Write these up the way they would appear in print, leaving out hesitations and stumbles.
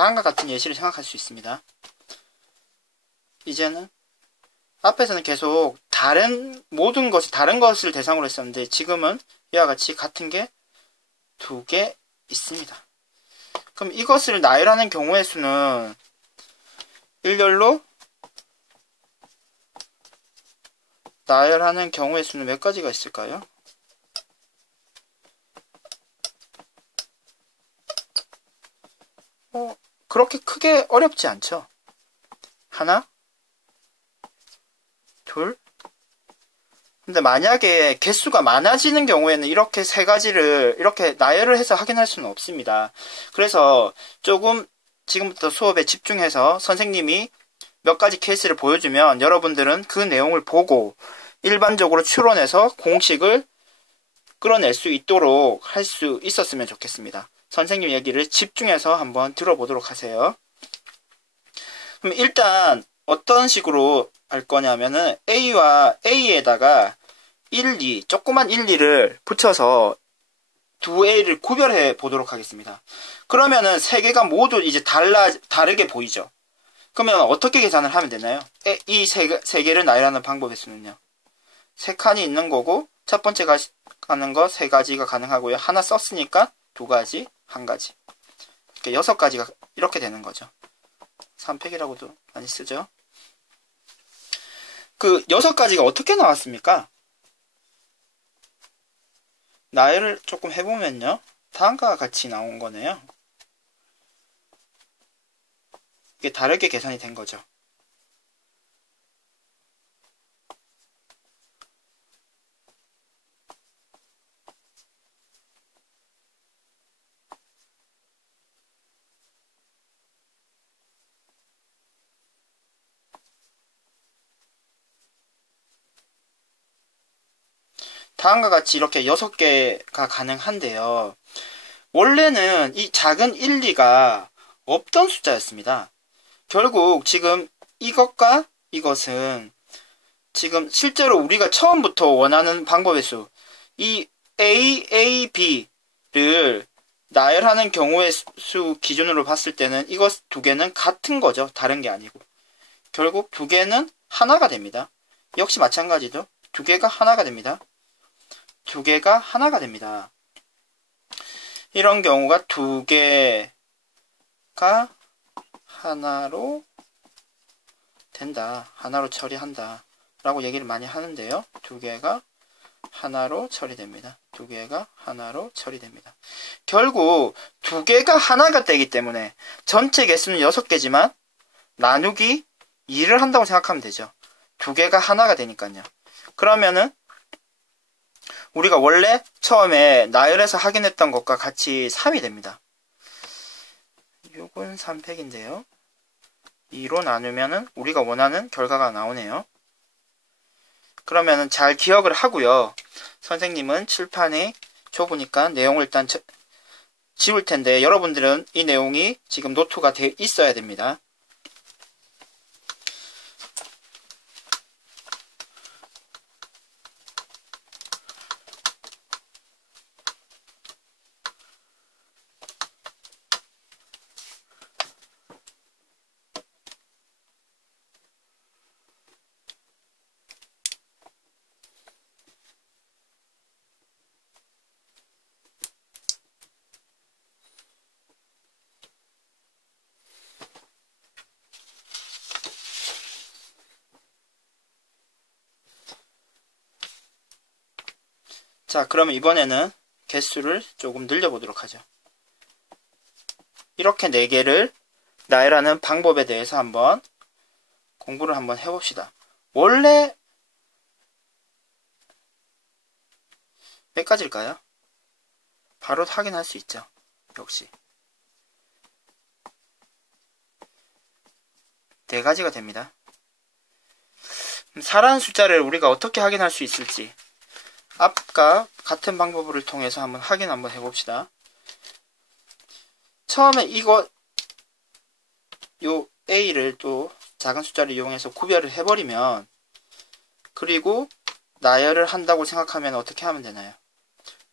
다음과 같은 예시를 생각할 수 있습니다. 이제는 앞에서는 계속 모든 것을 다른 것을 대상으로 했었는데 지금은 이와 같이 같은 게 두 개 있습니다. 그럼 이것을 나열하는 경우의 수는 일렬로 나열하는 경우의 수는 몇 가지가 있을까요? 그렇게 크게 어렵지 않죠. 하나, 둘. 근데 만약에 개수가 많아지는 경우에는 이렇게 세 가지를 이렇게 나열을 해서 확인할 수는 없습니다. 그래서 조금 지금부터 수업에 집중해서 선생님이 몇 가지 케이스를 보여주면 여러분들은 그 내용을 보고 일반적으로 추론해서 공식을 끌어낼 수 있도록 할 수 있었으면 좋겠습니다. 선생님 얘기를 집중해서 한번 들어보도록 하세요. 그럼 일단 어떤 식으로 할 거냐면은 A와 A에다가 1, 2, 조그만 1, 2를 붙여서 두 A를 구별해 보도록 하겠습니다. 그러면은 세 개가 모두 이제 다르게 보이죠. 그러면 어떻게 계산을 하면 되나요? 이 세 개를 나열하는 방법의 수는요. 세 칸이 있는 거고 첫 번째 가는 거 세 가지가 가능하고요. 하나 썼으니까 두 가지, 한 가지. 이렇게 6가지가 이렇게 되는 거죠. 3팩이라고도 많이 쓰죠. 그 6가지가 어떻게 나왔습니까? 나열을 조금 해보면요. 다음과 같이 나온 거네요. 이게 다르게 계산이 된 거죠. 다음과 같이 이렇게 6개가 가능한데요. 원래는 이 작은 1, 2가 없던 숫자였습니다. 결국 지금 이것과 이것은 지금 실제로 우리가 처음부터 원하는 방법의 수, 이 A, B를 나열하는 경우의 수 기준으로 봤을 때는 이것 두 개는 같은 거죠. 다른 게 아니고. 결국 두 개는 하나가 됩니다. 역시 마찬가지죠. 두 개가 하나가 됩니다. 두 개가 하나가 됩니다. 이런 경우가 두 개가 하나로 된다. 하나로 처리한다. 라고 얘기를 많이 하는데요. 두 개가 하나로 처리됩니다. 두 개가 하나로 처리됩니다. 결국 두 개가 하나가 되기 때문에 전체 개수는 6개지만 나누기 2를 한다고 생각하면 되죠. 두 개가 하나가 되니까요. 그러면은 우리가 원래 처음에 나열해서 확인했던 것과 같이 3이 됩니다. 요건 3팩인데요. 2로 나누면은 우리가 원하는 결과가 나오네요. 그러면은 잘 기억을 하고요. 선생님은 칠판이 좁으니까 내용을 일단 지울 텐데 여러분들은 이 내용이 지금 노트가 되어 있어야 됩니다. 자, 그러면 이번에는 개수를 조금 늘려보도록 하죠. 이렇게 4개를 나열하는 방법에 대해서 한번 공부를 한번 해봅시다. 원래 몇 가지일까요? 바로 확인할 수 있죠. 역시 4가지가 됩니다. 살아는 숫자를 우리가 어떻게 확인할 수 있을지 앞과 같은 방법을 통해서 한번 확인 한번 해봅시다. 처음에 요 A를 또 작은 숫자를 이용해서 구별을 해버리면 그리고 나열을 한다고 생각하면 어떻게 하면 되나요?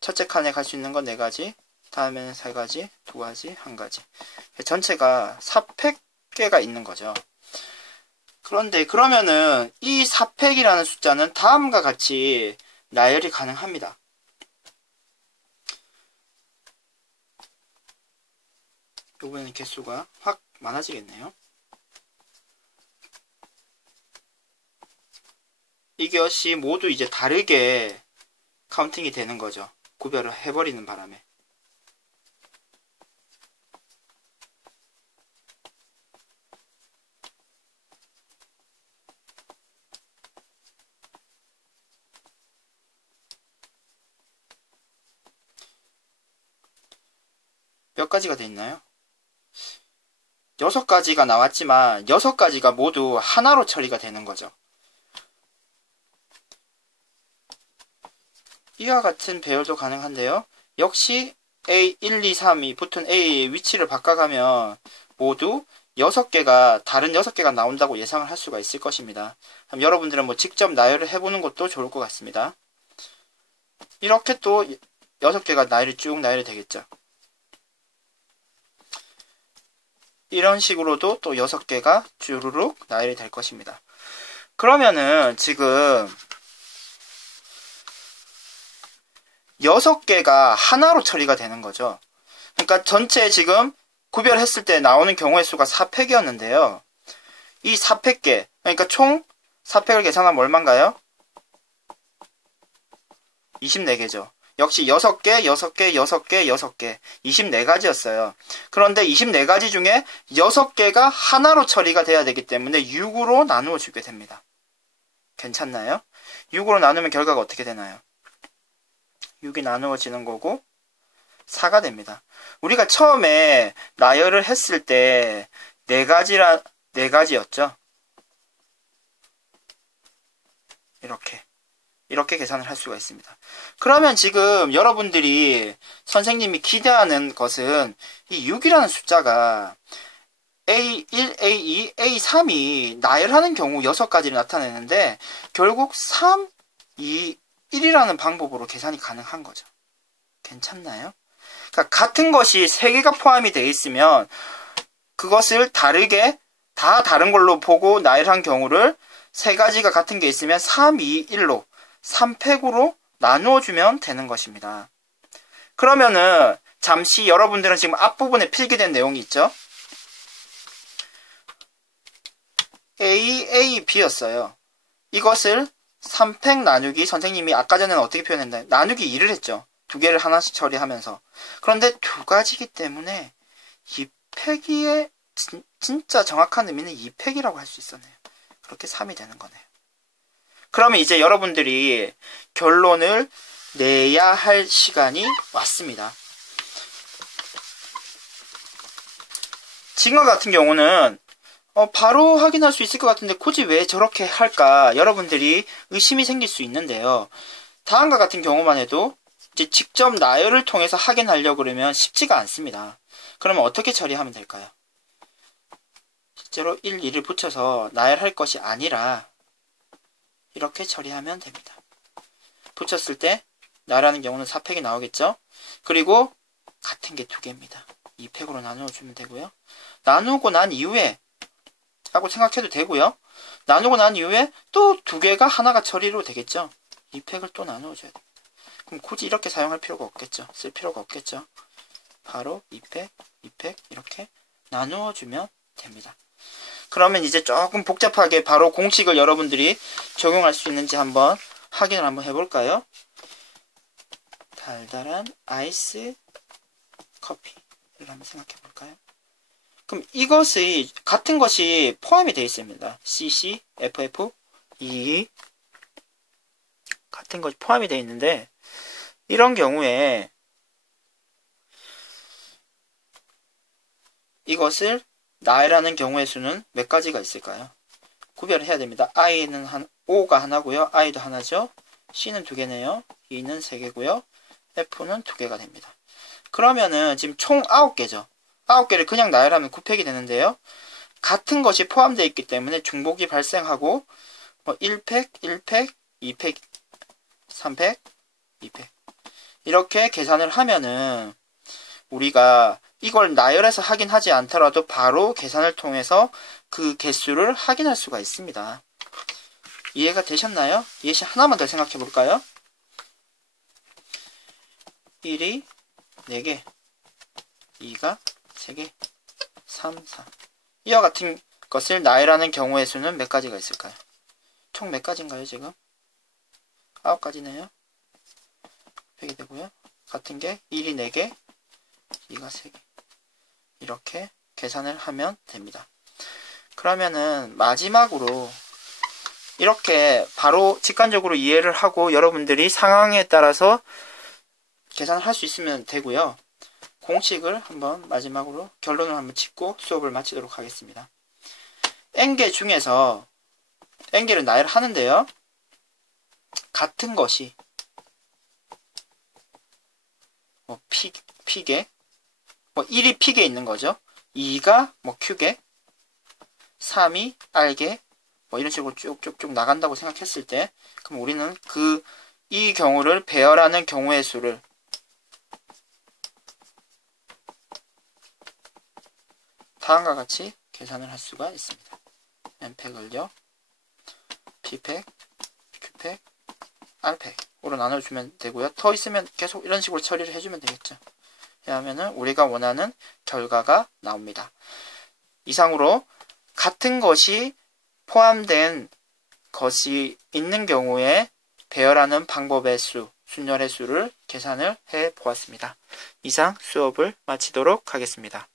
첫째 칸에 갈 수 있는 건 4가지, 다음에는 3가지, 2가지, 1가지. 전체가 4팩개가 있는 거죠. 그런데 그러면은 이 4팩이라는 숫자는 다음과 같이 나열이 가능합니다. 이번에는 개수가 확 많아지겠네요. 이것이 모두 이제 다르게 카운팅이 되는 거죠. 구별을 해버리는 바람에. 몇 가지가 돼 있나요? 6가지가 나왔지만 6가지가 모두 하나로 처리가 되는 거죠. 이와 같은 배열도 가능한데요. 역시 A1, 2, 3이 붙은 A의 위치를 바꿔가면 모두 6개가 다른 6개가 나온다고 예상을 할 수가 있을 것입니다. 그럼 여러분들은 뭐 직접 나열을 해보는 것도 좋을 것 같습니다. 이렇게 또 6개가 나열이 쭉 나열이 되겠죠. 이런 식으로도 또 6개가 주르륵 나열이 될 것입니다. 그러면은 지금 6개가 하나로 처리가 되는 거죠. 그러니까 전체 지금 구별했을 때 나오는 경우의 수가 4팩이었는데요. 이 4팩개, 그러니까 총 4팩을 계산하면 얼마인가요? 24개죠. 역시 6개, 6개, 6개, 6개, 24가지였어요. 그런데 24가지 중에 6개가 하나로 처리가 돼야 되기 때문에 6으로 나누어 주게 됩니다. 괜찮나요? 6으로 나누면 결과가 어떻게 되나요? 6이 나누어지는 거고 4가 됩니다. 우리가 처음에 나열을 했을 때 4가지였죠. 이렇게 계산을 할 수가 있습니다. 그러면 지금 여러분들이 선생님이 기대하는 것은 이 6이라는 숫자가 A1, A2, A3이 나열하는 경우 6가지를 나타내는데 결국 3, 2, 1이라는 방법으로 계산이 가능한 거죠. 괜찮나요? 그러니까 같은 것이 3개가 포함이 되어 있으면 그것을 다르게 다 다른 걸로 보고 나열한 경우를 3가지가 같은 게 있으면 3, 2, 1로 3팩으로 나누어주면 되는 것입니다. 그러면은 잠시 여러분들은 지금 앞부분에 필기된 내용이 있죠? A, A, B였어요. 이것을 3팩 나누기 선생님이 아까 전에는 어떻게 표현했나요? 나누기 2를 했죠. 2개를 하나씩 처리하면서. 그런데 2가지이기 때문에 2팩의 진짜 정확한 의미는 2팩이라고 할 수 있었네요. 그렇게 3이 되는 거네요. 그러면 이제 여러분들이 결론을 내야 할 시간이 왔습니다. 지금과 같은 경우는 바로 확인할 수 있을 것 같은데 굳이 왜 저렇게 할까 여러분들이 의심이 생길 수 있는데요. 다음과 같은 경우만 해도 이제 직접 나열을 통해서 확인하려고 그러면 쉽지가 않습니다. 그러면 어떻게 처리하면 될까요? 실제로 1, 2를 붙여서 나열할 것이 아니라 이렇게 처리하면 됩니다. 붙였을 때 나라는 경우는 4팩이 나오겠죠? 그리고 같은 게 2개입니다. 2팩으로 나누어주면 되고요. 나누고 난 이후에 라고 생각해도 되고요. 나누고 난 이후에 또 2개가 하나가 처리로 되겠죠. 2팩을 또 나누어줘야 됩니다. 그럼 굳이 이렇게 사용할 필요가 없겠죠. 쓸 필요가 없겠죠. 바로 2팩, 2팩 이렇게 나누어주면 됩니다. 그러면 이제 조금 복잡하게 바로 공식을 여러분들이 적용할 수 있는지 한번 확인을 한번 해볼까요? 달달한 아이스 커피를 한번 생각해 볼까요? 그럼 이것이 같은 것이 포함이 되어 있습니다. CC, FF, EE 같은 것이 포함이 되어 있는데 이런 경우에 이것을 나열하는 경우의 수는 몇 가지가 있을까요? 구별을 해야 됩니다. I는 O가 하나고요. I도 하나죠. C는 2개네요. E는 3개고요. F는 2개가 됩니다. 그러면은 지금 총 9개죠. 9개를 그냥 나열하면 9팩이 되는데요. 같은 것이 포함되어 있기 때문에 중복이 발생하고 1팩, 1팩, 2팩, 3팩, 2팩 이렇게 계산을 하면은 우리가 이걸 나열해서 확인하지 않더라도 바로 계산을 통해서 그 개수를 확인할 수가 있습니다. 이해가 되셨나요? 예시 하나만 더 생각해 볼까요? 1이 4개, 2가 3개, 3, 4. 이와 같은 것을 나열하는 경우의 수는 몇 가지가 있을까요? 총 몇 가지인가요, 지금? 9가지네요. 곱하기 되고요. 같은 게 1이 4개, 2가 3개. 이렇게 계산을 하면 됩니다. 그러면은 마지막으로 이렇게 바로 직관적으로 이해를 하고 여러분들이 상황에 따라서 계산을 할 수 있으면 되고요. 공식을 한번 마지막으로 결론을 한번 짓고 수업을 마치도록 하겠습니다. n개 중에서 n개를 나열하는데요. 같은 것이 p개 1이 p개 있는 거죠. 2가 q개, 3이 r개 이런 식으로 쭉쭉쭉 나간다고 생각했을 때 그럼 우리는 이 경우를 배열하는 경우의 수를 다음과 같이 계산을 할 수가 있습니다. n팩을요. p팩, q팩, r팩으로 나눠주면 되고요. 더 있으면 계속 이런 식으로 처리를 해주면 되겠죠. 하면은 우리가 원하는 결과가 나옵니다. 이상으로 같은 것이 포함된 것이 있는 경우에 배열하는 방법의 수, 순열의 수를 계산을 해 보았습니다. 이상 수업을 마치도록 하겠습니다.